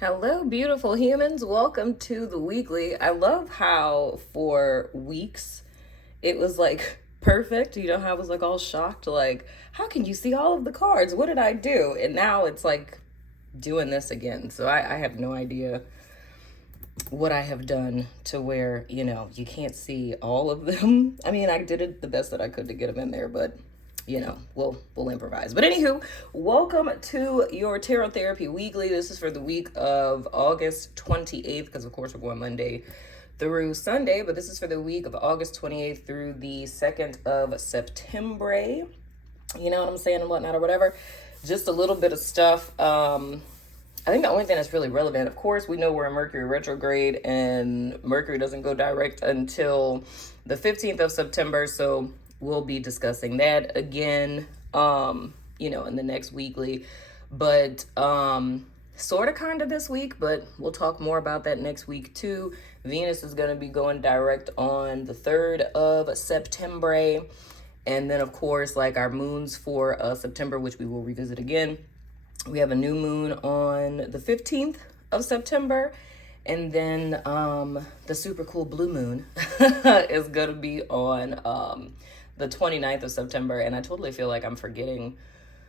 Hello, beautiful humans. Welcome to the weekly. I love how for weeks it was like perfect. You know how I was like all shocked, like, how can you see all of the cards? What did I do? And now it's like doing this again. So I have no idea what I have done to where, you can't see all of them. I mean, I did it the best that I could to get them in there, but we'll improvise. But anywho, welcome to your Tarot Therapy Weekly. This is for the week of August 28th, because of course we're going Monday through Sunday, but this is for the week of August 28th through the 2nd of September. You know what I'm saying, and whatnot, or whatever. Just a little bit of stuff. I think the only thing that's really relevant, of course, we know we're in Mercury retrograde, and Mercury doesn't go direct until the 15th of September. So we'll be discussing that again, in the next weekly. But sort of kind of this week, but we'll talk more about that next week too. Venus is going to be going direct on the 3rd of September. And then, of course, like our moons for September, which we will revisit again. We have a new moon on the 15th of September. And then the super cool blue moon is going to be on the 29th of September. And I totally feel like I'm forgetting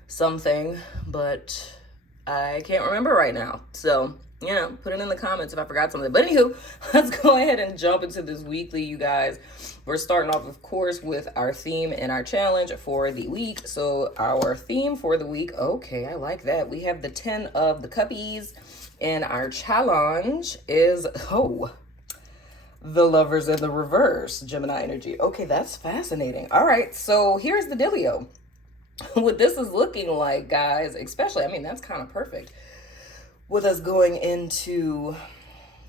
something, but I can't remember right now. So, put it in the comments if I forgot something. But anywho, let's go ahead and jump into this weekly, you guys. We're starting off, of course, with our theme and our challenge for the week. So our theme for the week, okay, I like that. We have the 10 of the cuppies, and our challenge is, the Lovers in the reverse, Gemini energy. Okay, that's fascinating. All right, so here's the dealio. What this is looking like, guys, especially, that's kind of perfect with us going into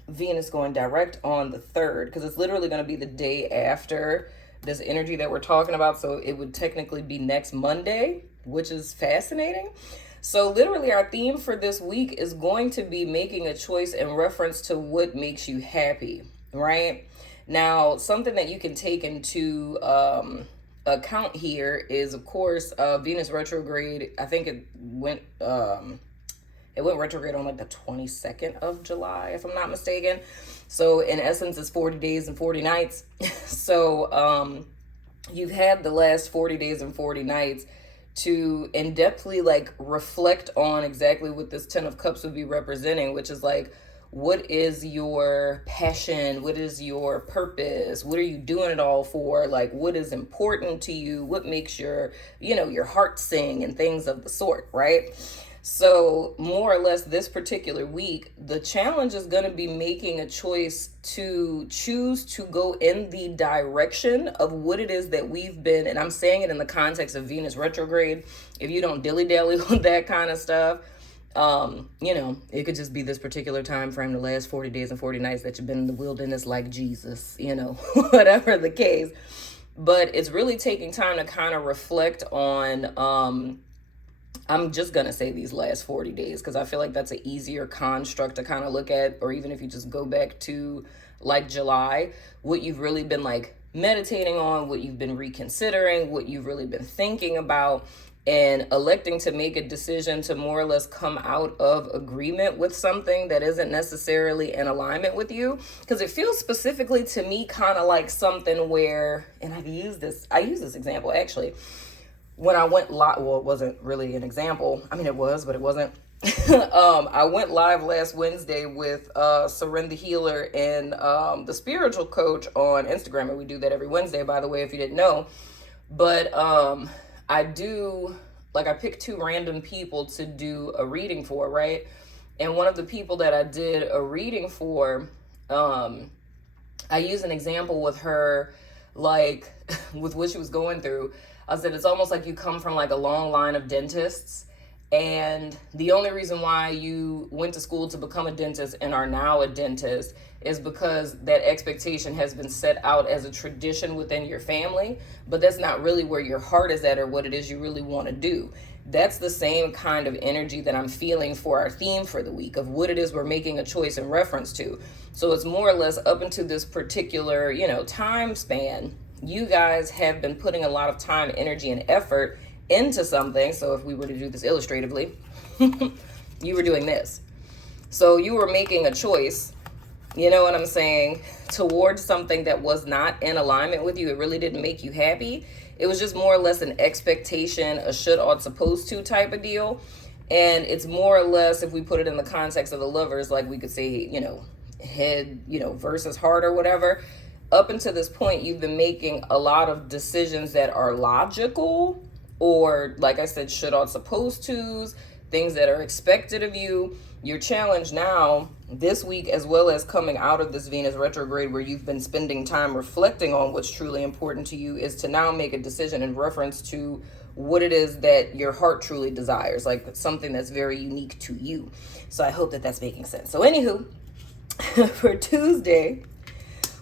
Venus going direct on the 3rd, because it's literally going to be the day after this energy that we're talking about. So it would technically be next Monday, which is fascinating. So literally our theme for this week is going to be making a choice in reference to what makes you happy, right? Now, something that you can take into account here is, of course, Venus retrograde. I think it went retrograde on like the 22nd of July, if I'm not mistaken. So in essence, it's 40 days and 40 nights. So you've had the last 40 days and 40 nights to in-depthly like reflect on exactly what this 10 of cups would be representing, which is like, what is your passion? What is your purpose? What are you doing it all for? Like, what is important to you? What makes your heart sing and things of the sort, right? So more or less this particular week, the challenge is going to be making a choice to choose to go in the direction of what it is that we've been. And I'm saying it in the context of Venus retrograde. If you don't dilly-dally with that kind of stuff, it could just be this particular time frame, the last 40 days and 40 nights that you've been in the wilderness like Jesus, whatever the case. But it's really taking time to kind of reflect on, I'm just going to say these last 40 days because I feel like that's an easier construct to kind of look at, or even if you just go back to like July, what you've really been like meditating on, what you've been reconsidering, what you've really been thinking about, and electing to make a decision to more or less come out of agreement with something that isn't necessarily in alignment with you. Because it feels specifically to me kind of like something where, and I use this example actually, when I went live. Well, it wasn't really an example. It was, but it wasn't. I went live last Wednesday with Surrender Healer and the spiritual coach on Instagram. And we do that every Wednesday, by the way, if you didn't know. But I pick 2 random people to do a reading for, right? And one of the people that I did a reading for, I use an example with her, like with what she was going through. I said, it's almost like you come from like a long line of dentists, and the only reason why you went to school to become a dentist and are now a dentist is because that expectation has been set out as a tradition within your family, but that's not really where your heart is at or what it is you really want to do. That's the same kind of energy that I'm feeling for our theme for the week of what it is we're making a choice in reference to. So it's more or less up into this particular, time span. You guys have been putting a lot of time, energy, and effort into something. So if we were to do this illustratively, you were doing this. So you were making a choice, you know what I'm saying, towards something that was not in alignment with you. It really didn't make you happy. It was just more or less an expectation, a should, ought, supposed to type of deal. And it's more or less, if we put it in the context of the lovers, like we could say, head, versus heart or whatever. Up until this point, you've been making a lot of decisions that are logical, or like I said, should, ought, supposed to's, things that are expected of you. Your challenge now, this week, as well as coming out of this Venus retrograde where you've been spending time reflecting on what's truly important to you, is to now make a decision in reference to what it is that your heart truly desires, like something that's very unique to you. So I hope that that's making sense. So anywho, for Tuesday,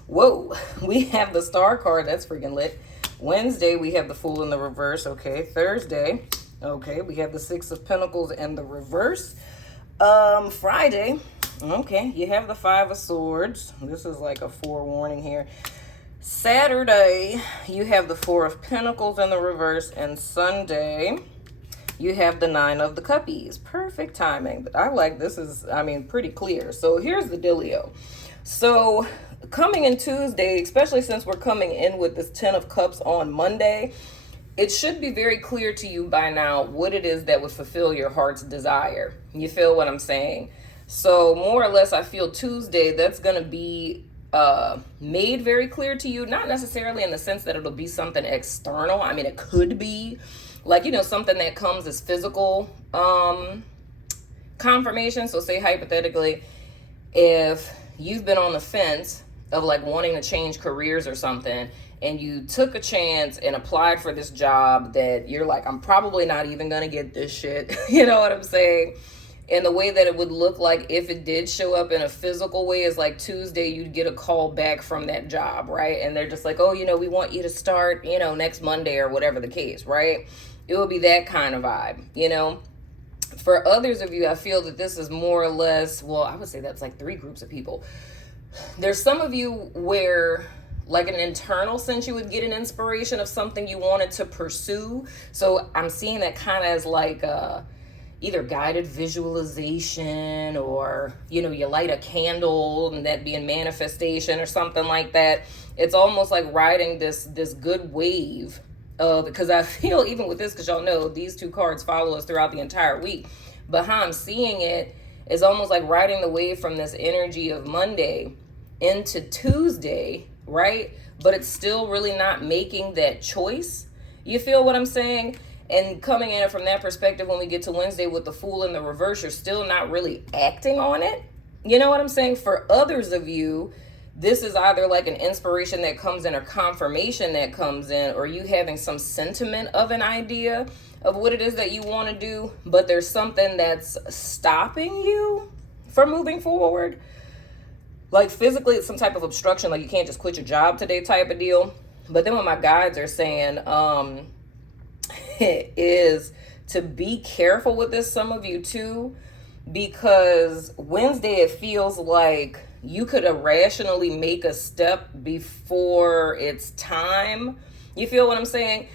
whoa, we have the Star card. That's freaking lit. Wednesday, we have the Fool in the reverse. Okay. Thursday, okay, we have the Six of Pentacles and the reverse. Friday, okay, you have the Five of Swords. This is like a forewarning here. Saturday, you have the Four of Pentacles in the reverse. And Sunday, you have the Nine of the Cuppies. Perfect timing. But I like this is, pretty clear. So here's the dealio. So coming in Tuesday, especially since we're coming in with this Ten of Cups on Monday, it should be very clear to you by now what it is that would fulfill your heart's desire. You feel what I'm saying? So more or less, I feel Tuesday, that's going to be made very clear to you. Not necessarily in the sense that it'll be something external. It could be like, something that comes as physical confirmation. So say hypothetically, if you've been on the fence of like wanting to change careers or something, and you took a chance and applied for this job that you're like, I'm probably not even going to get this shit. You know what I'm saying? And the way that it would look like if it did show up in a physical way is like Tuesday, you'd get a call back from that job, right? And they're just like, oh, we want you to start, next Monday or whatever the case, right? It would be that kind of vibe, For others of you, I feel that this is more or less, well, I would say that's like three groups of people. There's some of you where, like an internal sense, you would get an inspiration of something you wanted to pursue. So I'm seeing that kind of as like either guided visualization, or, you light a candle and that being manifestation or something like that. It's almost like riding this good wave of, because I feel even with this, because y'all know these two cards follow us throughout the entire week. But how I'm seeing it is almost like riding the wave from this energy of Monday into Tuesday, right? But it's still really not making that choice. You feel what I'm saying? And coming at it from that perspective, when we get to Wednesday with the Fool in the reverse, you're still not really acting on it. You know what I'm saying? For others of you, this is either like an inspiration that comes in or confirmation that comes in, or you having some sentiment of an idea of what it is that you want to do, but there's something that's stopping you from moving forward. Like physically, it's some type of obstruction, like you can't just quit your job today type of deal. But then what my guides are saying is to be careful with this, some of you too, because Wednesday, it feels like you could irrationally make a step before it's time. You feel what I'm saying?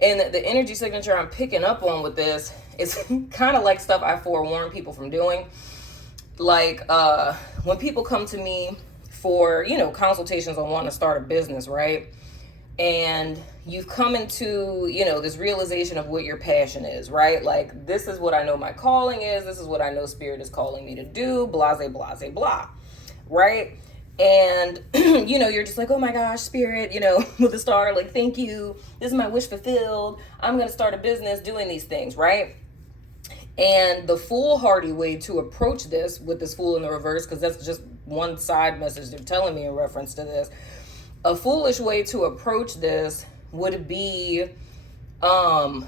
And the energy signature I'm picking up on with this is kind of like stuff I forewarn people from doing. Like when people come to me for, consultations on wanting to start a business, right? And you've come into, this realization of what your passion is, right? Like, this is what I know my calling is. This is what I know Spirit is calling me to do, blah, blah, blah, blah, right? And, you're just like, oh my gosh, Spirit, with the star, like, thank you. This is my wish fulfilled. I'm going to start a business doing these things, right? And the foolhardy way to approach this with this Fool in the reverse, because that's just one side message they're telling me in reference to this. A foolish way to approach this would be to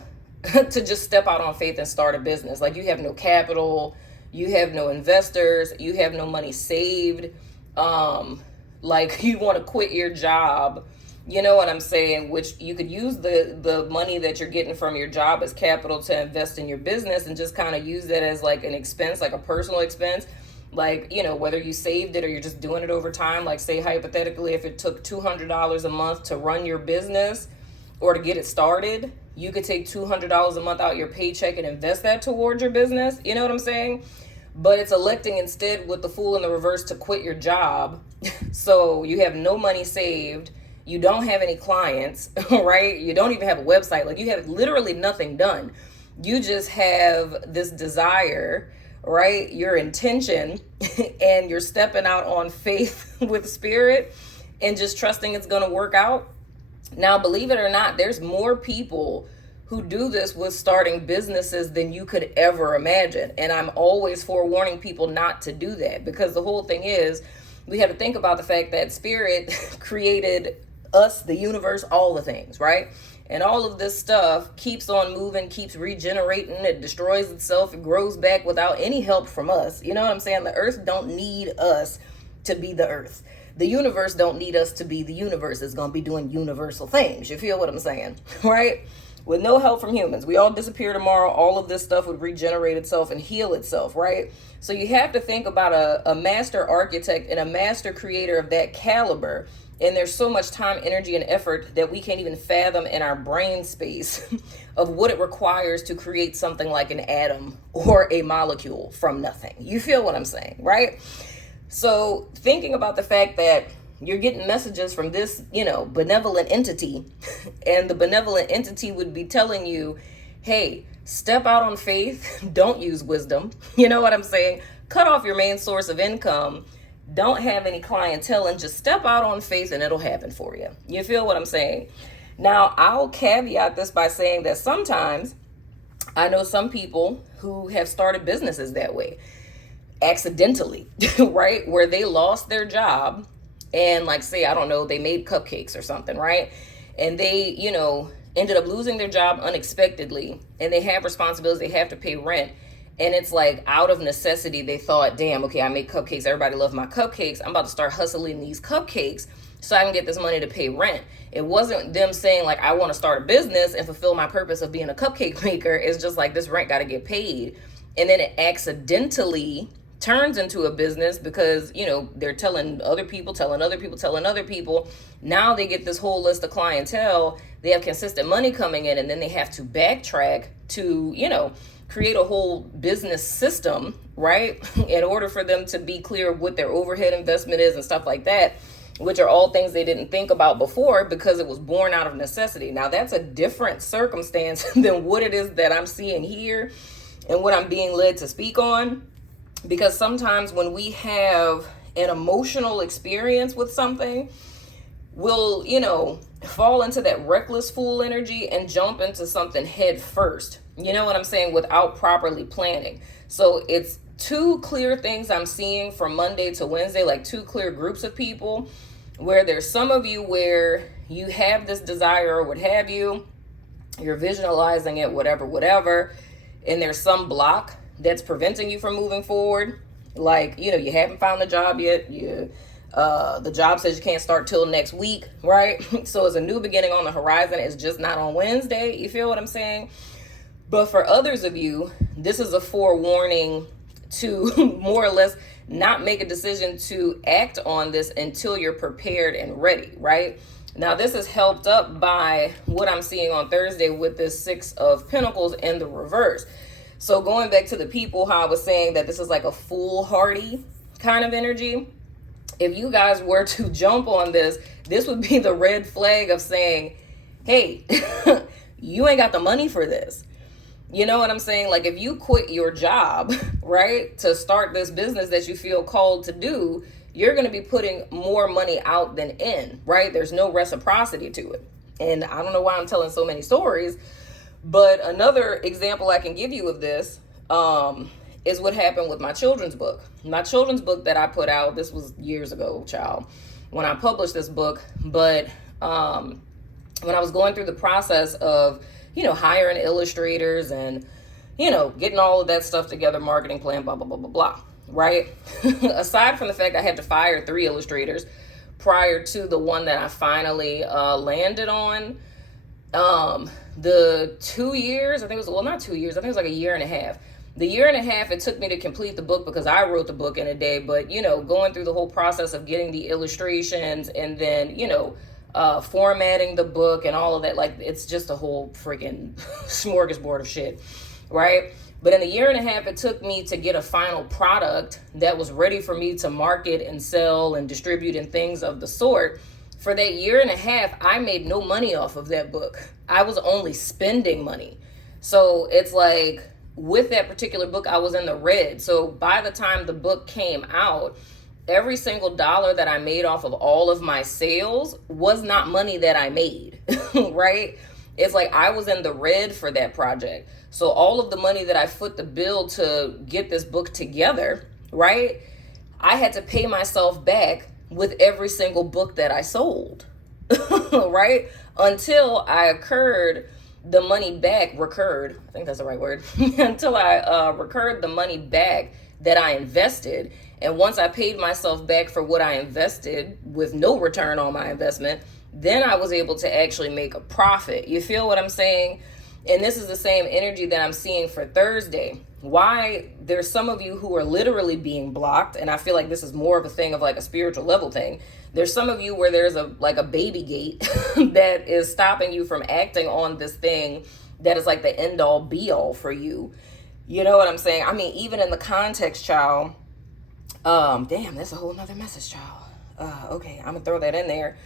just step out on faith and start a business. Like, you have no capital, you have no investors, you have no money saved. Like, you want to quit your job, you know what I'm saying? Which you could use the money that you're getting from your job as capital to invest in your business, and just kind of use that as like an expense, like a personal expense. Like, whether you saved it or you're just doing it over time. Like, say hypothetically, if it took $200 a month to run your business or to get it started, you could take $200 a month out your paycheck and invest that towards your business. You know what I'm saying? but it's electing instead with the Fool in the reverse to quit your job. So you have no money saved. You don't have any clients, right? You don't even have a website. Like, you have literally nothing done. You just have this desire, right? Your intention, and you're stepping out on faith with spirit and just trusting it's going to work out. Now, believe it or not, there's more people who do this with starting businesses than you could ever imagine. And I'm always forewarning people not to do that, because the whole thing is, we have to think about the fact that spirit created us, the universe, all the things, right? And all of this stuff keeps on moving, keeps regenerating, it destroys itself, it grows back without any help from us. You know what I'm saying? The earth don't need us to be the earth. The universe don't need us to be the universe. It's going to be doing universal things. You feel what I'm saying? Right? With no help from humans. We all disappear tomorrow. All of this stuff would regenerate itself and heal itself, right? So you have to think about a master architect and a master creator of that caliber. And there's so much time, energy, and effort that we can't even fathom in our brain space of what it requires to create something like an atom or a molecule from nothing. You feel what I'm saying, right? So thinking about the fact that you're getting messages from this, benevolent entity, and the benevolent entity would be telling you, hey, step out on faith, don't use wisdom. You know what I'm saying? Cut off your main source of income. Don't have any clientele, and just step out on faith and it'll happen for you. You feel what I'm saying? Now, I'll caveat this by saying that sometimes I know some people who have started businesses that way, accidentally, right? Where they lost their job and, like, say, I don't know, they made cupcakes or something, right? And they, ended up losing their job unexpectedly, and they have responsibilities, they have to pay rent. And it's like, out of necessity, they thought, damn, okay, I make cupcakes. Everybody loves my cupcakes. I'm about to start hustling these cupcakes so I can get this money to pay rent. It wasn't them saying, like, I want to start a business and fulfill my purpose of being a cupcake maker. It's just like, this rent got to get paid. And then it accidentally turns into a business because, they're telling other people. Now they get this whole list of clientele. They have consistent money coming in, and then they have to backtrack to, create a whole business system, right? In order for them to be clear what their overhead investment is and stuff like that, which are all things they didn't think about before because it was born out of necessity. Now, that's a different circumstance than what it is that I'm seeing here and what I'm being led to speak on. Because sometimes when we have an emotional experience with something, we'll, fall into that reckless fool energy and jump into something head first. You know what I'm saying? Without properly planning. So it's two clear things I'm seeing from Monday to Wednesday, like two clear groups of people, where there's some of you where you have this desire or what have you, you're visualizing it, whatever, and there's some block that's preventing you from moving forward. Like, you haven't found a job yet. The job says you can't start till next week, right? So it's a new beginning on the horizon. It's just not on Wednesday. You feel what I'm saying? But for others of you, this is a forewarning to more or less not make a decision to act on this until you're prepared and ready, right? Now, this is helped up by what I'm seeing on Thursday with this Six of Pentacles in the reverse. So going back to the people, how I was saying that this is like a foolhardy kind of energy. If you guys were to jump on this, this would be the red flag of saying, hey, you ain't got the money for this. You know what I'm saying? Like, if you quit your job, right, to start this business that you feel called to do, you're going to be putting more money out than in, right? There's no reciprocity to it. And I don't know why I'm telling so many stories, but another example I can give you of this is what happened with my children's book. My children's book that I put out, this was years ago, child, when I published this book. But when I was going through the process of, hiring illustrators and, getting all of that stuff together, marketing plan, blah, blah, blah, blah, blah, right? Aside from the fact I had to fire 3 illustrators prior to the one that I finally landed on, the 2 years, I think it was, well, not 2 years, I think it was like a year and a half. The year and a half it took me to complete the book because I wrote the book in a day, but, going through the whole process of getting the illustrations and then, formatting the book and all of that, like, it's just a whole freaking smorgasbord of shit, right? But in the year and a half it took me to get a final product that was ready for me to market and sell and distribute and things of the sort, for that year and a half, I made no money off of that book. I was only spending money. So it's like, with that particular book, I was in the red. So by the time the book came out, every single dollar that I made off of all of my sales was not money that I made, right? It's like I was in the red for that project. So all of the money that I foot the bill to get this book together, right? I had to pay myself back with every single book that I sold, right? Until I recurred the money back, I think that's the right word, until I recurred the money back that I invested. And once I paid myself back for what I invested with no return on my investment, then I was able to actually make a profit. You feel what I'm saying? And this is the same energy that I'm seeing for Thursday. Why there's some of you who are literally being blocked, and I feel like this is more of a thing of like a spiritual level thing. There's some of you where there's a baby gate that is stopping you from acting on this thing that is like the end all be all for you. You know what I'm saying? I mean, even in the context, child, damn, that's a whole nother message, child. Okay, I'm gonna throw that in there.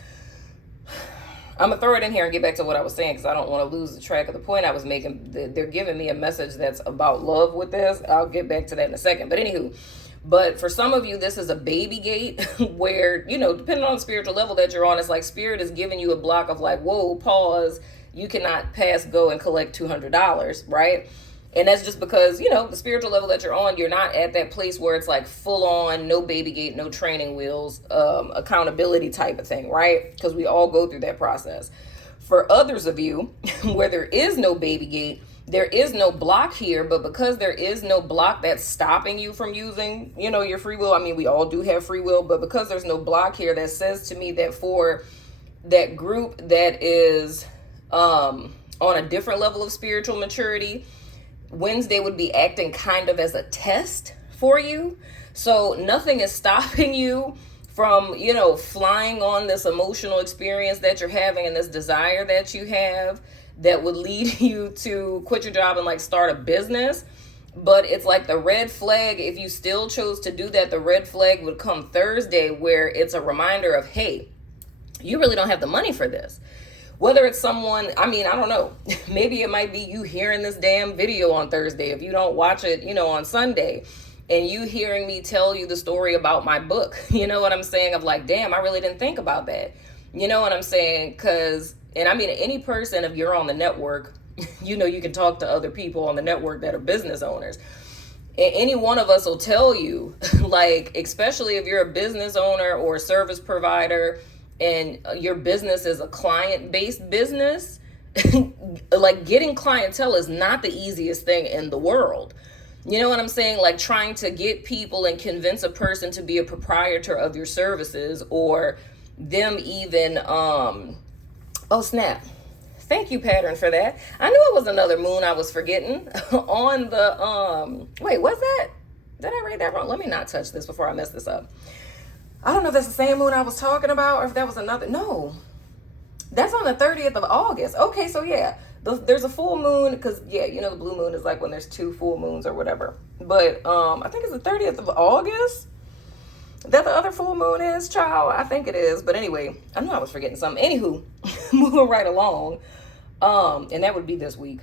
I'm going to throw it in here and get back to what I was saying, because I don't want to lose the track of the point I was making. They're giving me a message that's about love with this. I'll get back to that in a second. But anywho, but for some of you, this is a baby gate where, you know, depending on the spiritual level that you're on, it's like spirit is giving you a block of like, whoa, pause. You cannot pass go and collect $200, right? And that's just because, you know, the spiritual level that you're on, you're not at that place where it's like full on, no baby gate, no training wheels, accountability type of thing, right? Because we all go through that process. For others of you, where there is no baby gate, there is no block here, but because there is no block that's stopping you from using, you know, your free will. I mean, we all do have free will, but because there's no block here, that says to me that for that group that is on a different level of spiritual maturity, Wednesday would be acting kind of as a test for you. So nothing is stopping you from, you know, flying on this emotional experience that you're having and this desire that you have that would lead you to quit your job and like start a business. But it's like the red flag, if you still chose to do that, the red flag would come Thursday, where it's a reminder of, hey, you really don't have the money for this. Whether it's someone, I mean, I don't know. Maybe it might be you hearing this damn video on Thursday if you don't watch it, you know, on Sunday, and you hearing me tell you the story about my book. You know what I'm saying? Of like, damn, I really didn't think about that. You know what I'm saying? Because, and I mean, any person, if you're on the network, you know, you can talk to other people on the network that are business owners. And any one of us will tell you, like, especially if you're a business owner or a service provider, and your business is a client-based business, like getting clientele is not the easiest thing in the world. You know what I'm saying? Like trying to get people and convince a person to be a proprietor of your services, or them even, oh snap. Thank you, Pattern, for that. I knew it was another moon I was forgetting on the, wait, what's that? Did I read that wrong? Let me not touch this before I mess this up. I don't know if that's the same moon I was talking about, or if that was another. No, that's on the 30th of August. Okay, so yeah, there's a full moon, because yeah, you know, the blue moon is like when there's 2 full moons or whatever. But I think it's the 30th of August that the other full moon is, child. I think it is. But anyway, I knew I was forgetting something. Anywho, moving right along. And that would be this week.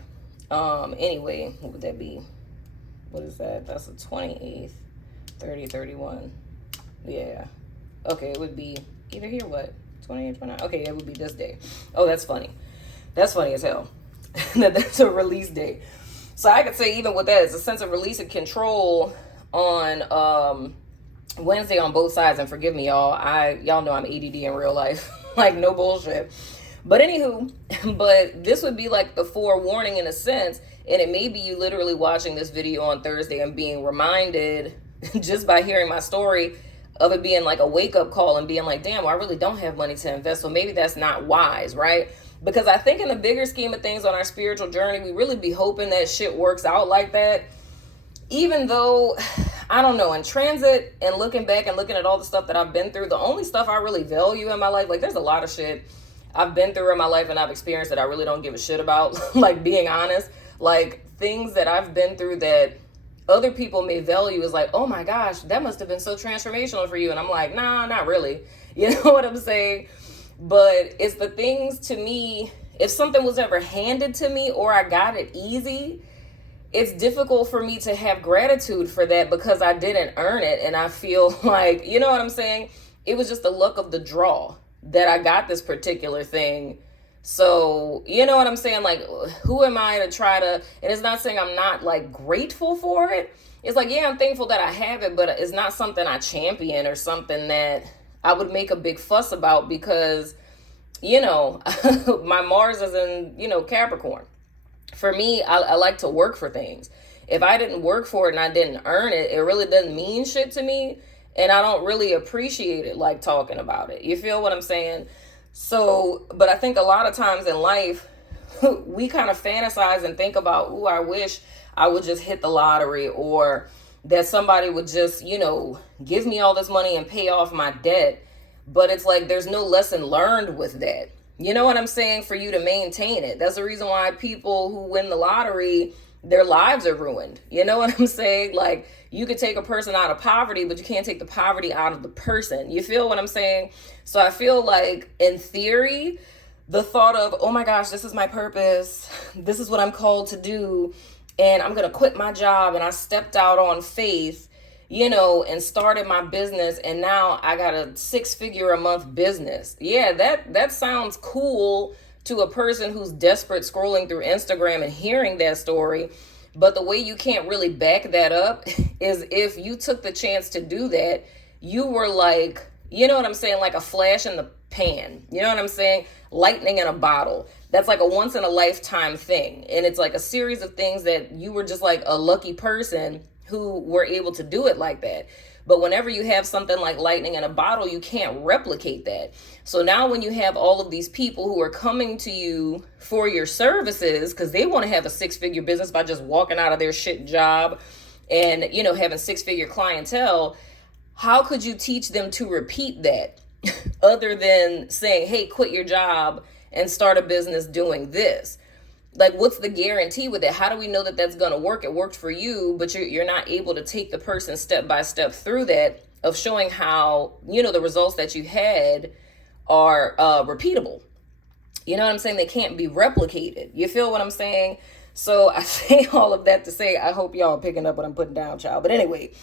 Anyway, what would that be? What is that? That's the 28th, 30, 31. Yeah. Okay, it would be either here, what? 28, 29? Okay, it would be this day. Oh, that's funny. That's funny as hell. That's a release date. So I could say even with that, it's a sense of release and control on Wednesday on both sides. And forgive me, y'all. Y'all know I'm ADD in real life. Like, no bullshit. But anywho, but this would be like the forewarning in a sense. And it may be you literally watching this video on Thursday and being reminded just by hearing my story of it being like a wake-up call and being like, damn, well, I really don't have money to invest, so maybe that's not wise, right? Because I think in the bigger scheme of things on our spiritual journey, we really be hoping that shit works out like that. Even though, I don't know, in transit and looking back and looking at all the stuff that I've been through, the only stuff I really value in my life, like there's a lot of shit I've been through in my life and I've experienced that I really don't give a shit about, like being honest. Like things that I've been through that other people may value is like, oh my gosh, that must have been so transformational for you. And I'm like, nah, not really. You know what I'm saying? But it's the things to me, if something was ever handed to me or I got it easy, it's difficult for me to have gratitude for that because I didn't earn it. And I feel like, you know what I'm saying? It was just the luck of the draw that I got this particular thing. So, you know what I'm saying? Like, who am I to try to, and it's not saying I'm not like grateful for it. It's like, yeah, I'm thankful that I have it, but it's not something I champion or something that I would make a big fuss about because, you know, my Mars is in, you know, Capricorn. For me, I like to work for things. If I didn't work for it and I didn't earn it, it really doesn't mean shit to me. And I don't really appreciate it like talking about it. You feel what I'm saying? So, but I think a lot of times in life, we kind of fantasize and think about, ooh, I wish I would just hit the lottery, or that somebody would just, you know, give me all this money and pay off my debt. But it's like there's no lesson learned with that. You know what I'm saying? For you to maintain it. That's the reason why people who win the lottery, their lives are ruined. You know what I'm saying? Like, you could take a person out of poverty, but you can't take the poverty out of the person. You feel what I'm saying? So I feel like in theory, the thought of, oh my gosh, this is my purpose. This is what I'm called to do. And I'm going to quit my job. And I stepped out on faith, you know, and started my business. And now I got a 6-figure a month business. Yeah, that sounds cool to a person who's desperate scrolling through Instagram and hearing that story. But the way you can't really back that up is if you took the chance to do that, you were like, you know what I'm saying? Like a flash in the pan. You know what I'm saying? Lightning in a bottle. That's like a once in a lifetime thing. And it's like a series of things that you were just like a lucky person who were able to do it like that. But whenever you have something like lightning in a bottle, you can't replicate that. So now when you have all of these people who are coming to you for your services, because they want to have a 6-figure business by just walking out of their shit job and, you know, having 6-figure clientele, how could you teach them to repeat that other than saying, hey, quit your job and start a business doing this? Like, what's the guarantee with it? How do we know that that's going to work? It worked for you, but you're not able to take the person step by step through that of showing how, you know, the results that you had are repeatable. You know what I'm saying? They can't be replicated. You feel what I'm saying? So I say all of that to say, I hope y'all are picking up what I'm putting down, child. But anyway,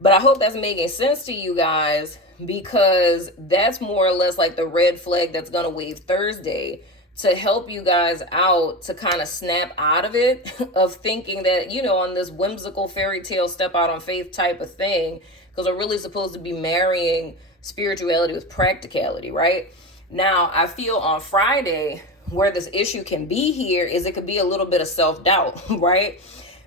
but I hope that's making sense to you guys, because that's more or less like the red flag that's going to wave Thursday, to help you guys out to kind of snap out of it, of thinking that, you know, on this whimsical fairy tale step out on faith type of thing, because we're really supposed to be marrying spirituality with practicality, right? Now, I feel on Friday where this issue can be here is it could be a little bit of self-doubt, right?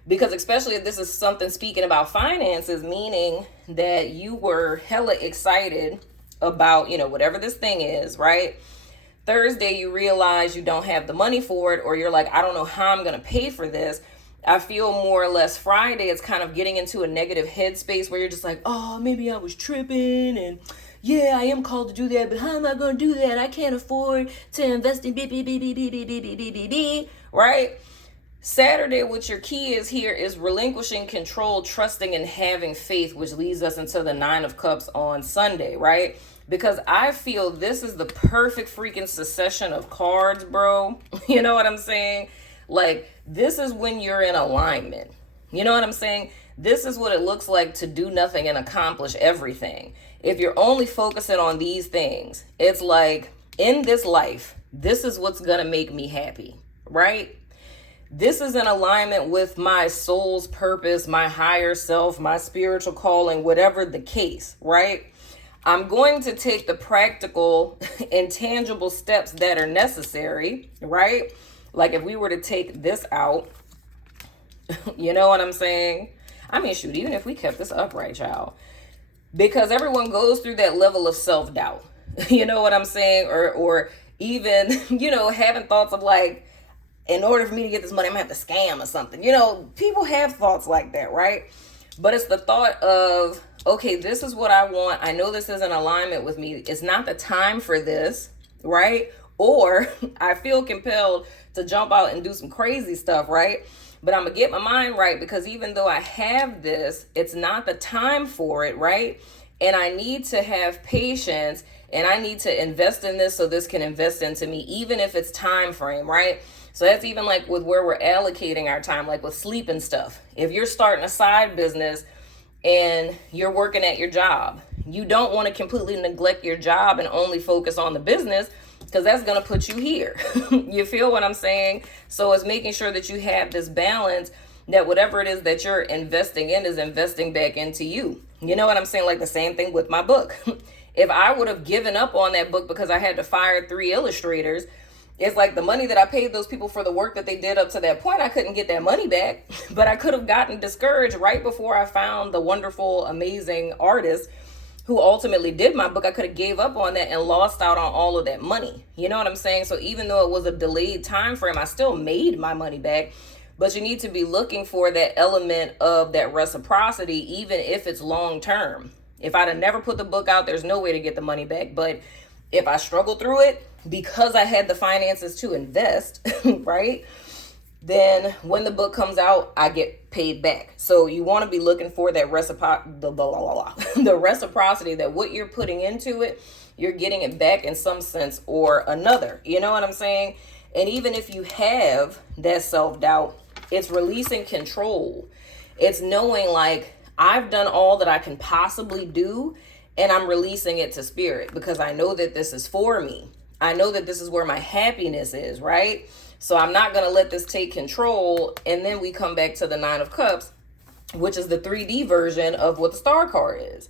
Because especially if this is something speaking about finances, meaning that you were hella excited about, you know, whatever this thing is, right? Thursday, you realize you don't have the money for it, or you're like, I don't know how I'm going to pay for this. I feel more or less Friday, it's kind of getting into a negative headspace where you're just like, oh, maybe I was tripping, and yeah, I am called to do that, but how am I going to do that? I can't afford to invest in right? Saturday, what your key is here is relinquishing control, trusting, and having faith, which leads us into the 9 of Cups on Sunday, right? Because I feel this is the perfect freaking succession of cards, bro. You know what I'm saying? Like, this is when you're in alignment. You know what I'm saying? This is what it looks like to do nothing and accomplish everything. If you're only focusing on these things, it's like, in this life, this is what's going to make me happy, right? This is in alignment with my soul's purpose, my higher self, my spiritual calling, whatever the case, right? I'm going to take the practical and tangible steps that are necessary, right? Like if we were to take this out, you know what I'm saying? I mean, shoot, even if we kept this upright, child, because everyone goes through that level of self-doubt, you know what I'm saying? Or even, you know, having thoughts of like, in order for me to get this money, I'm gonna have to scam or something. You know, people have thoughts like that, right? But it's the thought of, okay, this is what I want. I know this is in alignment with me. It's not the time for this, right? or I feel compelled to jump out and do some crazy stuff, right? But I'm gonna get my mind right, because even though I have this, it's not the time for it, right? And I need to have patience, and I need to invest in this so this can invest into me, even if it's time frame, right? So that's even like with where we're allocating our time, like with sleep and stuff. If you're starting a side business and you're working at your job, you don't want to completely neglect your job and only focus on the business, because that's going to put you here. You feel what I'm saying? So it's making sure that you have this balance, that whatever it is that you're investing in is investing back into you. You know what I'm saying? Like the same thing with my book. If I would have given up on that book because I had to fire 3 illustrators, it's like the money that I paid those people for the work that they did up to that point, I couldn't get that money back. But I could have gotten discouraged right before I found the wonderful, amazing artist who ultimately did my book. I could have gave up on that and lost out on all of that money. You know what I'm saying? So even though it was a delayed time frame, I still made my money back. But you need to be looking for that element of that reciprocity, even if it's long term. If I'd have never put the book out, there's no way to get the money back. But if I struggled through it because I had the finances to invest, right? Then when the book comes out, I get paid back. So you want to be looking for that the reciprocity, that what you're putting into it, you're getting it back in some sense or another. You know what I'm saying? And even if you have that self-doubt, it's releasing control. It's knowing like, I've done all that I can possibly do, and I'm releasing it to spirit, because I know that this is for me. I know that this is where my happiness is, right? So I'm not going to let this take control. And then we come back to the 9 of Cups, which is the 3D version of what the Star card is,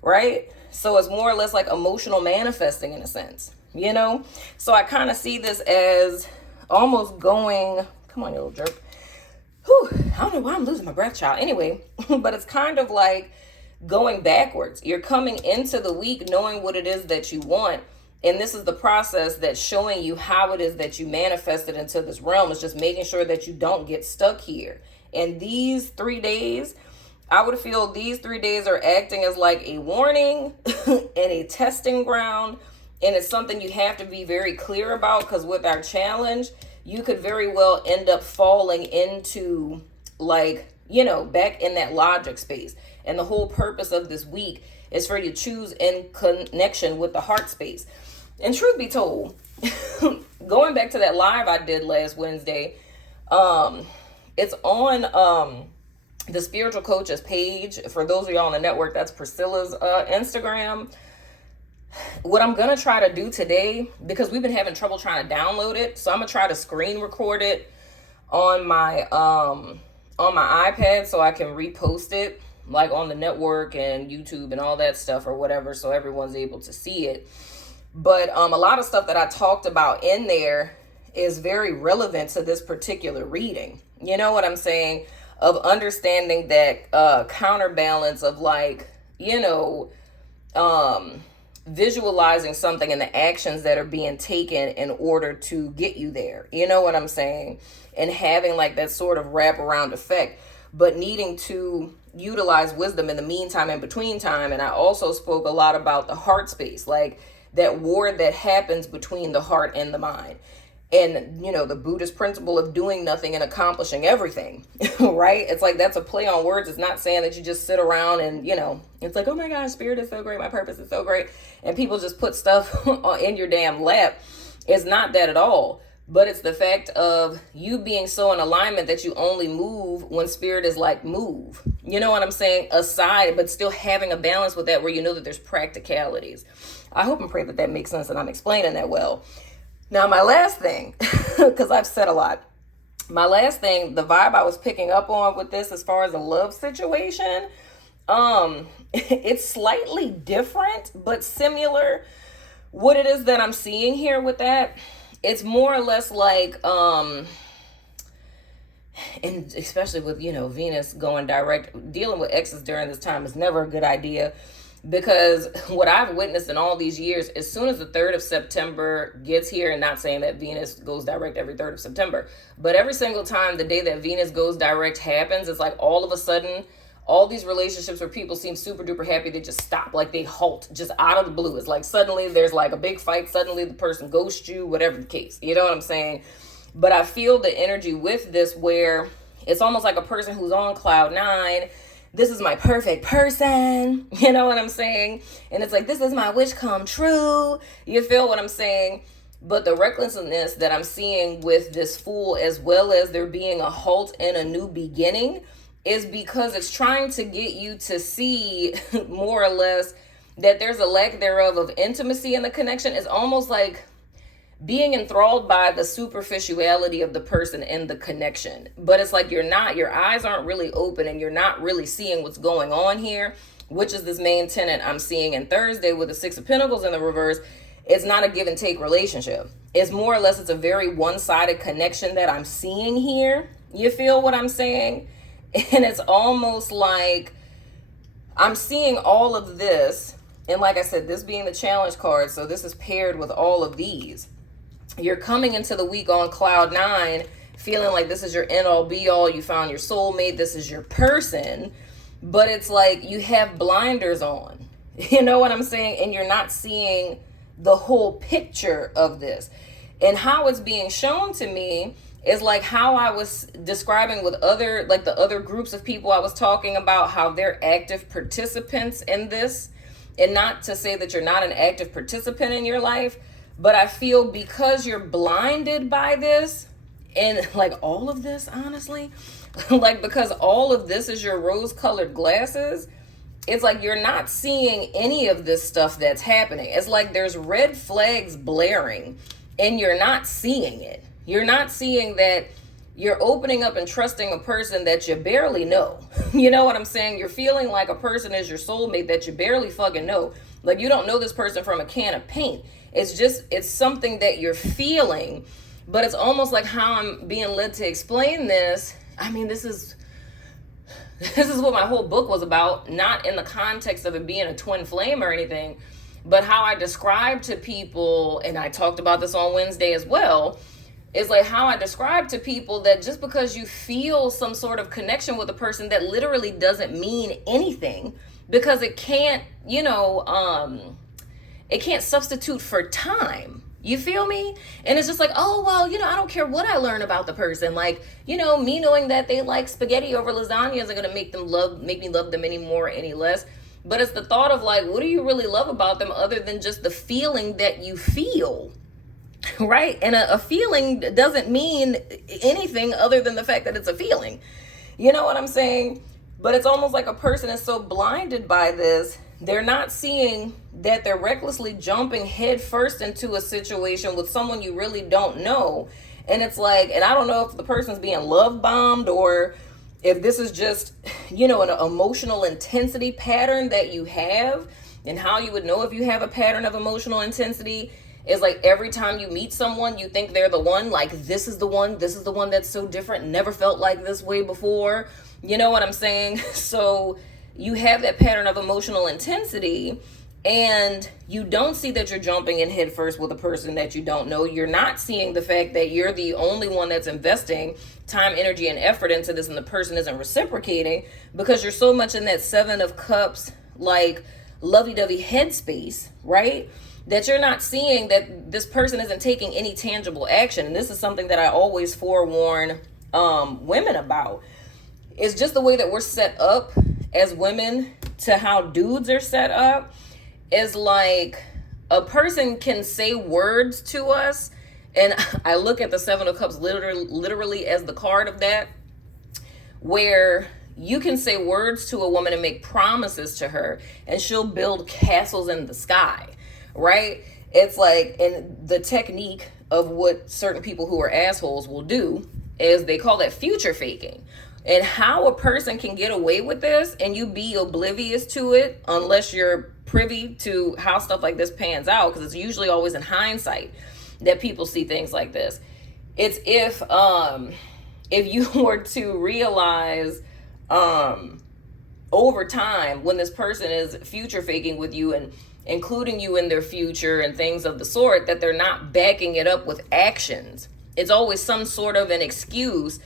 right? So it's more or less like emotional manifesting in a sense, you know? So I kind of see this as almost going, come on, you little jerk. Whew, I don't know why I'm losing my breath, child. Anyway, but it's kind of like going backwards. You're coming into the week knowing what it is that you want. And this is the process that's showing you how it is that you manifested into this realm. It's just making sure that you don't get stuck here. And these 3 days, I would feel these 3 days are acting as like a warning and a testing ground. And it's something you have to be very clear about, because with our challenge, you could very well end up falling into like, you know, back in that logic space. And the whole purpose of this week is for you to choose in connection with the heart space. And truth be told, going back to that live I did last Wednesday, it's on the Spiritual Coach's page. For those of y'all on the network, that's Priscilla's Instagram. What I'm going to try to do today, because we've been having trouble trying to download it, so I'm going to try to screen record it on my iPad so I can repost it like on the network and YouTube and all that stuff or whatever, so everyone's able to see it. But a lot of stuff that I talked about in there is very relevant to this particular reading. You know what I'm saying? Of understanding that counterbalance of like, you know, visualizing something and the actions that are being taken in order to get you there. You know what I'm saying? And having like that sort of wraparound effect, but needing to utilize wisdom in the meantime and between time. And I also spoke a lot about the heart space, like that war that happens between the heart and the mind. And, you know, the Buddhist principle of doing nothing and accomplishing everything, right? It's like, that's a play on words. It's not saying that you just sit around and, you know, it's like, oh my gosh, spirit is so great. My purpose is so great. And people just put stuff in your damn lap. It's not that at all. But it's the fact of you being so in alignment that you only move when spirit is like, move. You know what I'm saying? Aside, but still having a balance with that where you know that there's practicalities. I hope and pray that that makes sense and I'm explaining that well. Now, my last thing, because I've said a lot, my last thing, the vibe I was picking up on with this as far as a love situation, it's slightly different, but similar. What it is that I'm seeing here with that, it's more or less like, and especially with, you know, Venus going direct, dealing with exes during this time is never a good idea. Because what I've witnessed in all these years, as soon as the 3rd of September gets here, and not saying that Venus goes direct every 3rd of September, but every single time the day that Venus goes direct happens, it's like all of a sudden, all these relationships where people seem super duper happy, they just stop, like they halt just out of the blue. It's like suddenly there's like a big fight, suddenly the person ghosts you, whatever the case, you know what I'm saying? But I feel the energy with this where it's almost like a person who's on cloud nine. This is my perfect person, you know what I'm saying? And it's like, this is my wish come true. You feel what I'm saying? But the recklessness that I'm seeing with this Fool, as well as there being a halt and a new beginning, is because it's trying to get you to see more or less that there's a lack thereof of intimacy in the connection. It's almost like being enthralled by the superficiality of the person in the connection. But it's like your eyes aren't really open and you're not really seeing what's going on here, which is this main tenet I'm seeing in Thursday with the Six of Pentacles in the reverse. It's not a give and take relationship. It's more or less, it's a very one-sided connection that I'm seeing here. You feel what I'm saying? And it's almost like I'm seeing all of this. And like I said, this being the challenge card, so this is paired with all of these. You're coming into the week on cloud nine, feeling like this is your end all be all. You found your soulmate. This is your person. But it's like you have blinders on. You know what I'm saying? And you're not seeing the whole picture of this. And how it's being shown to me is like how I was describing with other, like the other groups of people I was talking about, how they're active participants in this. And not to say that you're not an active participant in your life, but I feel because you're blinded by this and like all of this, honestly, like because all of this is your rose-colored glasses, it's like you're not seeing any of this stuff that's happening. It's like there's red flags blaring and you're not seeing it. You're not seeing that you're opening up and trusting a person that you barely know. You know what I'm saying? You're feeling like a person is your soulmate that you barely fucking know. Like you don't know this person from a can of paint. It's something that you're feeling, but it's almost like how I'm being led to explain this. I mean, this is what my whole book was about, not in the context of it being a twin flame or anything, but how I describe to people, and I talked about this on Wednesday as well, is like how I describe to people that just because you feel some sort of connection with a person, that literally doesn't mean anything, because it can't, it can't substitute for time. You feel me? And it's just like, oh, well, I don't care what I learn about the person. Like, me knowing that they like spaghetti over lasagna isn't going to make me love them any more, any less. But it's the thought of like, what do you really love about them other than just the feeling that you feel? Right? And a feeling doesn't mean anything other than the fact that it's a feeling. You know what I'm saying? But it's almost like a person is so blinded by this, they're not seeing that they're recklessly jumping head first into a situation with someone you really don't know. And it's like, and I don't know if the person's being love bombed or if this is just, an emotional intensity pattern that you have. And how you would know if you have a pattern of emotional intensity is like every time you meet someone, you think they're the one, like this is the one that's so different, never felt like this way before. You know what I'm saying? So you have that pattern of emotional intensity and you don't see that you're jumping in head first with a person that you don't know. You're not seeing the fact that you're the only one that's investing time, energy, and effort into this and the person isn't reciprocating because you're so much in that Seven of Cups, like lovey-dovey headspace, right? That you're not seeing that this person isn't taking any tangible action. And this is something that I always forewarn women about. It's just the way that we're set up as women to how dudes are set up is like a person can say words to us. And I look at the Seven of Cups literally as the card of that, where you can say words to a woman and make promises to her and she'll build castles in the sky, right? It's like, and the technique of what certain people who are assholes will do is they call that future faking. And how a person can get away with this and you be oblivious to it unless you're privy to how stuff like this pans out, because it's usually always in hindsight that people see things like this. It's if you were to realize over time when this person is future faking with you and including you in their future and things of the sort, that they're not backing it up with actions. It's always some sort of an excuse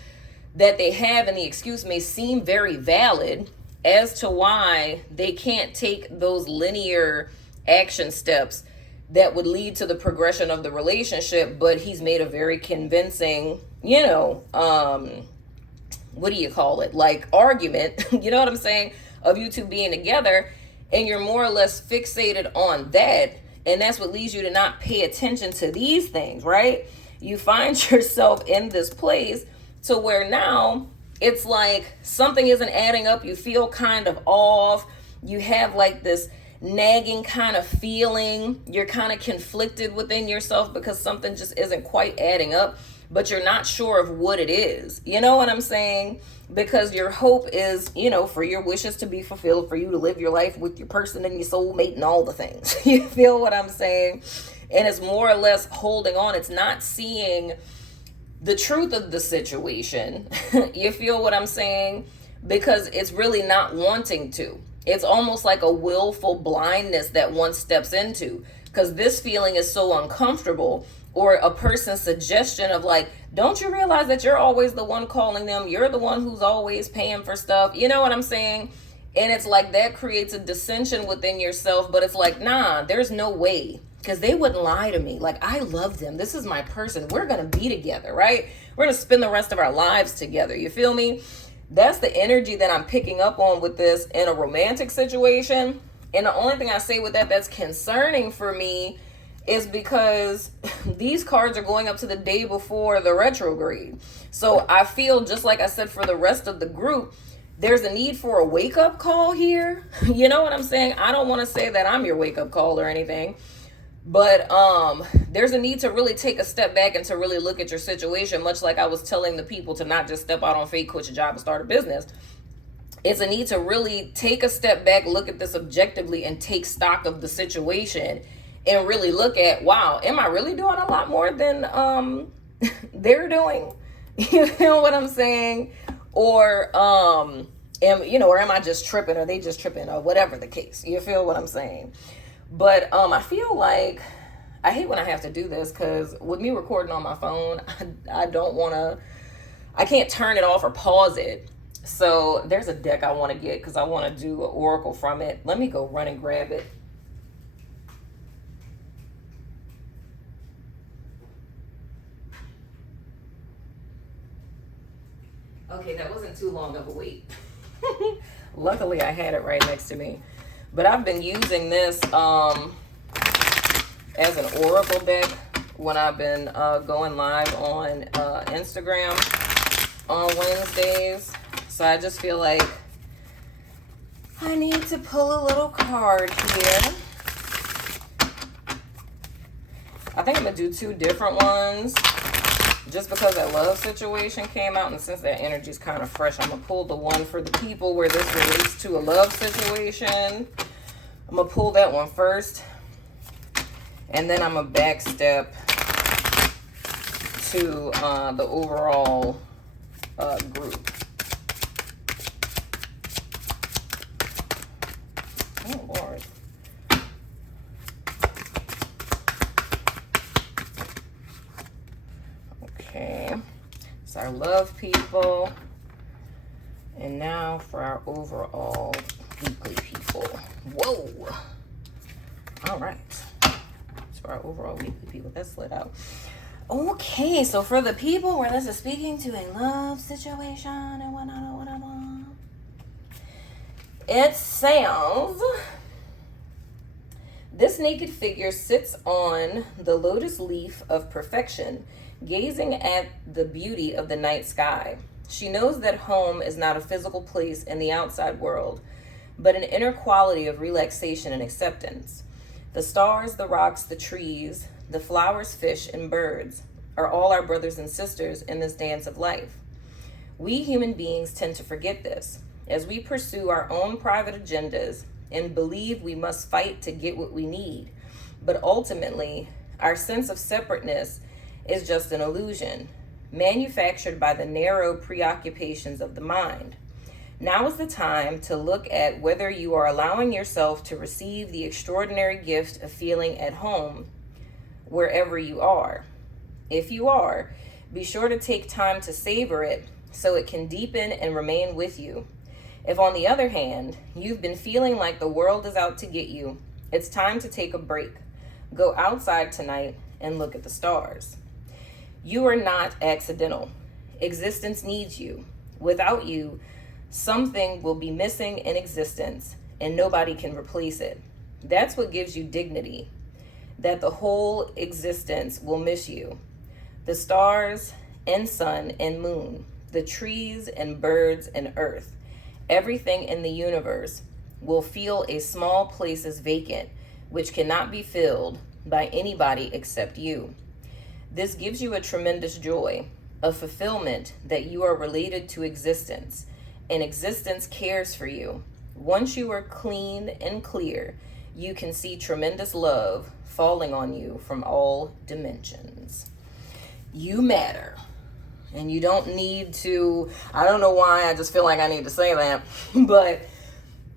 that they have, and the excuse may seem very valid as to why they can't take those linear action steps that would lead to the progression of the relationship. But he's made a very convincing, what do you call it? Like argument, you know what I'm saying? Of you two being together, and you're more or less fixated on that. And that's what leads you to not pay attention to these things, right? You find yourself in this place to where now it's like something isn't adding up. You feel kind of off. You have like this nagging kind of feeling. You're kind of conflicted within yourself because something just isn't quite adding up, but you're not sure of what it is. You know what I'm saying? Because your hope is, for your wishes to be fulfilled, for you to live your life with your person and your soulmate and all the things. You feel what I'm saying? And it's more or less holding on. It's not seeing the truth of the situation. You feel what I'm saying? Because it's really not wanting to. It's almost like a willful blindness that one steps into, because this feeling is so uncomfortable. Or a person's suggestion of like, don't you realize that you're always the one calling them? You're the one who's always paying for stuff. You know what I'm saying? And it's like that creates a dissension within yourself. But it's like, nah, there's no way. Because they wouldn't lie to me. Like, I love them. This is my person. We're going to be together, right? We're going to spend the rest of our lives together. You feel me? That's the energy that I'm picking up on with this in a romantic situation. And the only thing I say with that that's concerning for me is because these cards are going up to the day before the retrograde. So I feel, just like I said for the rest of the group, there's a need for a wake-up call here. You know what I'm saying? I don't want to say that I'm your wake-up call or anything, but there's a need to really take a step back and to really look at your situation, much like I was telling the people to not just step out on faith, quit your job, and start a business. It's a need to really take a step back, look at this objectively, and take stock of the situation. And really look at, wow, am I really doing a lot more than they're doing? You know what I'm saying? Or am I just tripping? Or they just tripping? Or whatever the case. You feel what I'm saying? But I feel like I hate when I have to do this, because with me recording on my phone, I can't turn it off or pause it. So there's a deck I want to get because I want to do an oracle from it. Let me go run and grab it. Okay, that wasn't too long of a wait. Luckily, I had it right next to me. But I've been using this as an oracle deck when I've been going live on Instagram on Wednesdays. So I just feel like I need to pull a little card here. I think I'm going to do two different ones, just because that love situation came out, and since that energy is kind of fresh, I'm going to pull the one for the people where this relates to a love situation. I'm going to pull that one first, and then I'm going to backstep to the overall group. Oh, Lord. Okay, so our love people, and now for our overall weekly people. Whoa! All right, so for our overall weekly people, that slid out. Okay, so for the people where this is speaking to a love situation and whatever, it says, this naked figure sits on the lotus leaf of perfection, gazing at the beauty of the night sky. She knows that home is not a physical place in the outside world, but an inner quality of relaxation and acceptance. The stars, the rocks, the trees, the flowers, fish, and birds are all our brothers and sisters in this dance of life. We human beings tend to forget this as we pursue our own private agendas and believe we must fight to get what we need. But ultimately, our sense of separateness is just an illusion, manufactured by the narrow preoccupations of the mind. Now is the time to look at whether you are allowing yourself to receive the extraordinary gift of feeling at home wherever you are. If you are, be sure to take time to savor it so it can deepen and remain with you. If, on the other hand, you've been feeling like the world is out to get you, it's time to take a break. Go outside tonight and look at the stars. You are not accidental. Existence needs you. Without you, something will be missing in existence, and nobody can replace it. That's what gives you dignity, that the whole existence will miss you. The stars and sun and moon, the trees and birds and earth, everything in the universe will feel a small place is vacant, which cannot be filled by anybody except you. This gives you a tremendous joy, a fulfillment that you are related to existence, and existence cares for you. Once you are clean and clear, you can see tremendous love falling on you from all dimensions. You matter. And you don't need to, I don't know why, I just feel like I need to say that, but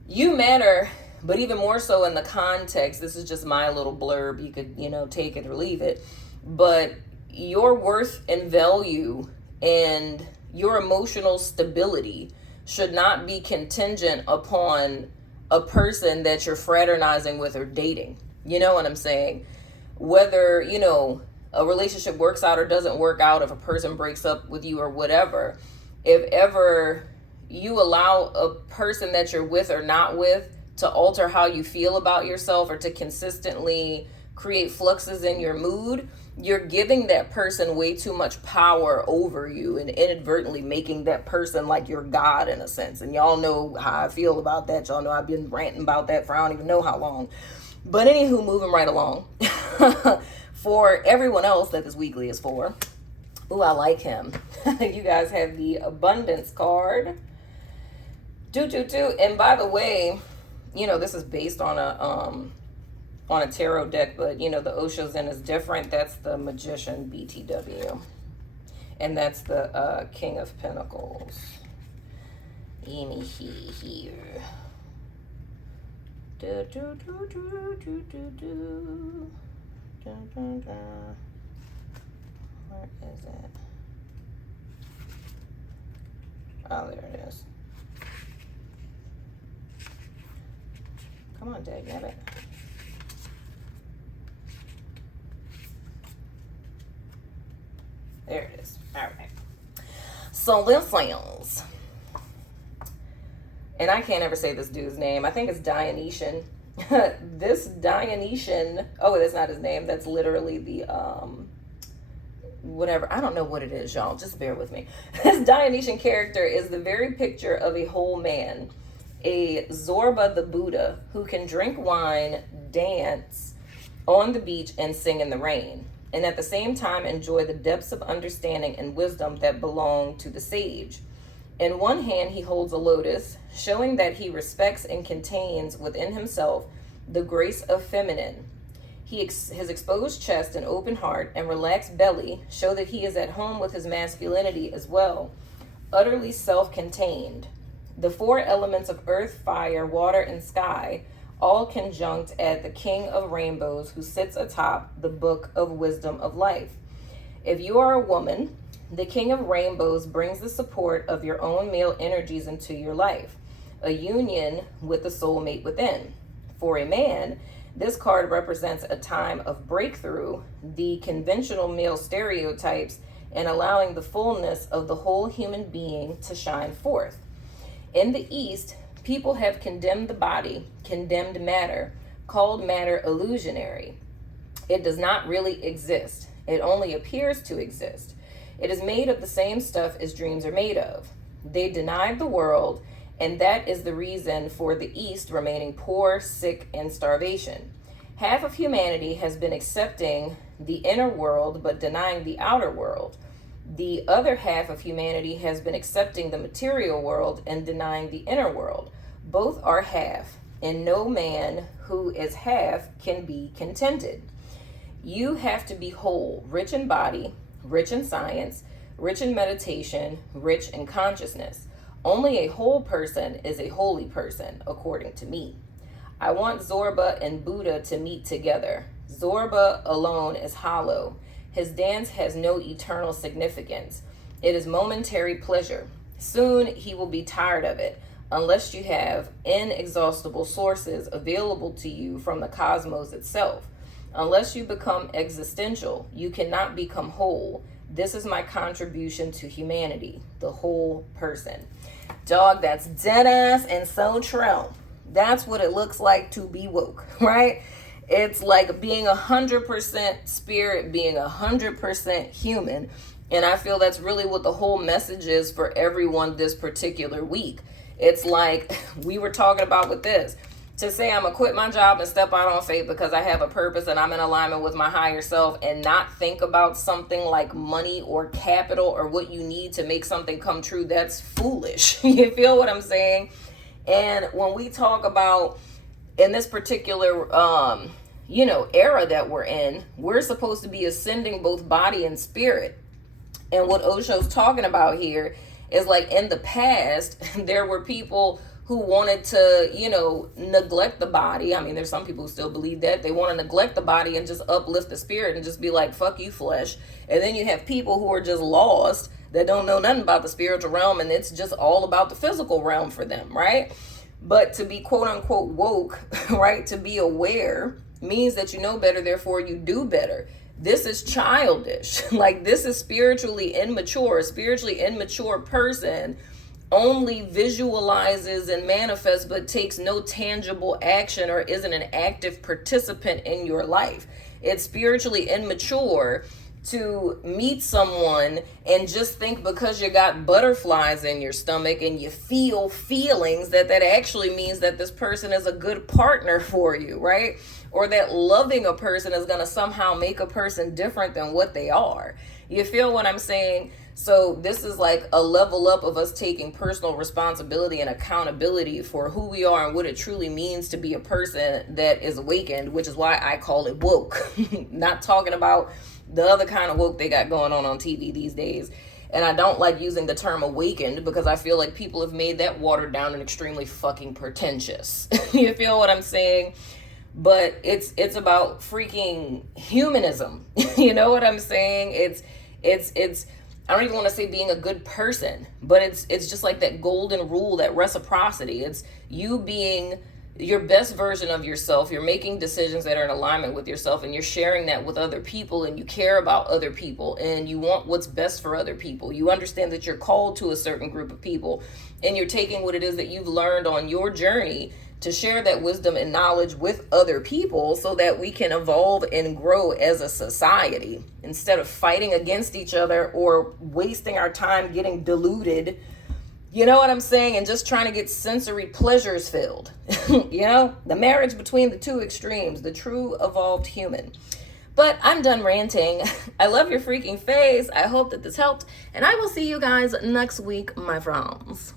you matter, but even more so in the context, this is just my little blurb, you could, take it or leave it, but your worth and value and your emotional stability should not be contingent upon a person that you're fraternizing with or dating. You know what I'm saying? Whether, a relationship works out or doesn't work out, if a person breaks up with you or whatever, if ever you allow a person that you're with or not with to alter how you feel about yourself or to consistently create fluxes in your mood, you're giving that person way too much power over you and inadvertently making that person like your God in a sense. And y'all know how I feel about that. Y'all know I've been ranting about that for I don't even know how long. But anywho, moving right along. For everyone else that this weekly is for, ooh, I like him. You guys have the abundance card. And by the way, this is based on a tarot deck, but the Osho's in is different. That's the Magician BTW. And that's the King of Pentacles. Amy here. Where is it? Oh, there it is. Come on, dagnabbit. There it is. All right. So this sounds, and I can't ever say this dude's name. I think it's Dionysian. This Dionysian, oh, that's not his name. That's literally the, whatever. I don't know what it is, y'all. Just bear with me. This Dionysian character is the very picture of a whole man. A Zorba the Buddha who can drink wine, dance on the beach, and sing in the rain, and at the same time enjoy the depths of understanding and wisdom that belong to the sage. In one hand, he holds a lotus, showing that he respects and contains within himself the grace of feminine. His exposed chest and open heart and relaxed belly show that he is at home with his masculinity as well, utterly self-contained. The four elements of earth, fire, water, and sky, all conjunct at the King of Rainbows who sits atop the book of wisdom of life. If you are a woman, the King of Rainbows brings the support of your own male energies into your life, a union with the soulmate within. For a man, this card represents a time of breakthrough, the conventional male stereotypes, and allowing the fullness of the whole human being to shine forth. In the East, people have condemned the body, condemned matter, called matter illusionary. It does not really exist. It only appears to exist. It is made of the same stuff as dreams are made of. They denied the world, and that is the reason for the East remaining poor, sick, and starvation. Half of humanity has been accepting the inner world but denying the outer world. The other half of humanity has been accepting the material world and denying the inner world. Both are half, and no man who is half can be contented. You have to be whole, rich in body, rich in science, rich in meditation, rich in consciousness. Only a whole person is a holy person, according to me. I want Zorba and Buddha to meet together. Zorba alone is hollow. His dance has no eternal significance. It is momentary pleasure. Soon he will be tired of it. unless you have inexhaustible sources available to you from the cosmos itself. Unless you become existential, you cannot become whole. This is my contribution to humanity, the whole person. Dog, that's dead ass and so true. That's what it looks like to be woke, right? It's like being 100% spirit, being 100% human. And I feel that's really what the whole message is for everyone this particular week. It's like we were talking about with this. To say I'm going to quit my job and step out on faith because I have a purpose and I'm in alignment with my higher self and not think about something like money or capital or what you need to make something come true, that's foolish. You feel what I'm saying? And when we talk about in this particular, era that we're in, we're supposed to be ascending both body and spirit. And what Osho's talking about here is like in the past, there were people who wanted to, neglect the body. I mean, there's some people who still believe that. They want to neglect the body and just uplift the spirit and just be like, fuck you, flesh. And then you have people who are just lost that don't know nothing about the spiritual realm and it's just all about the physical realm for them, right? But to be quote unquote woke, right, to be aware means that you know better, therefore you do better. This is childish. Like, this is spiritually immature. A spiritually immature person only visualizes and manifests but takes no tangible action or isn't an active participant in your life. It's spiritually immature to meet someone and just think because you got butterflies in your stomach and you feel feelings that actually means that this person is a good partner for you, right? Or that loving a person is going to somehow make a person different than what they are. You feel what I'm saying? So this is like a level up of us taking personal responsibility and accountability for who we are and what it truly means to be a person that is awakened, which is why I call it woke. Not talking about the other kind of woke they got going on TV these days. And I don't like using the term awakened because I feel like people have made that watered down and extremely fucking pretentious. You feel what I'm saying? But it's about freaking humanism. You know what I'm saying? It's I don't even want to say being a good person, but it's just like that golden rule, that reciprocity. It's you being your best version of yourself. You're making decisions that are in alignment with yourself and you're sharing that with other people and you care about other people and you want what's best for other people. You understand that you're called to a certain group of people and you're taking what it is that you've learned on your journey to share that wisdom and knowledge with other people so that we can evolve and grow as a society instead of fighting against each other or wasting our time getting deluded. You know what I'm saying? And just trying to get sensory pleasures filled. The marriage between the two extremes, the true evolved human. But I'm done ranting. I love your freaking face. I hope that this helped. And I will see you guys next week, my friends.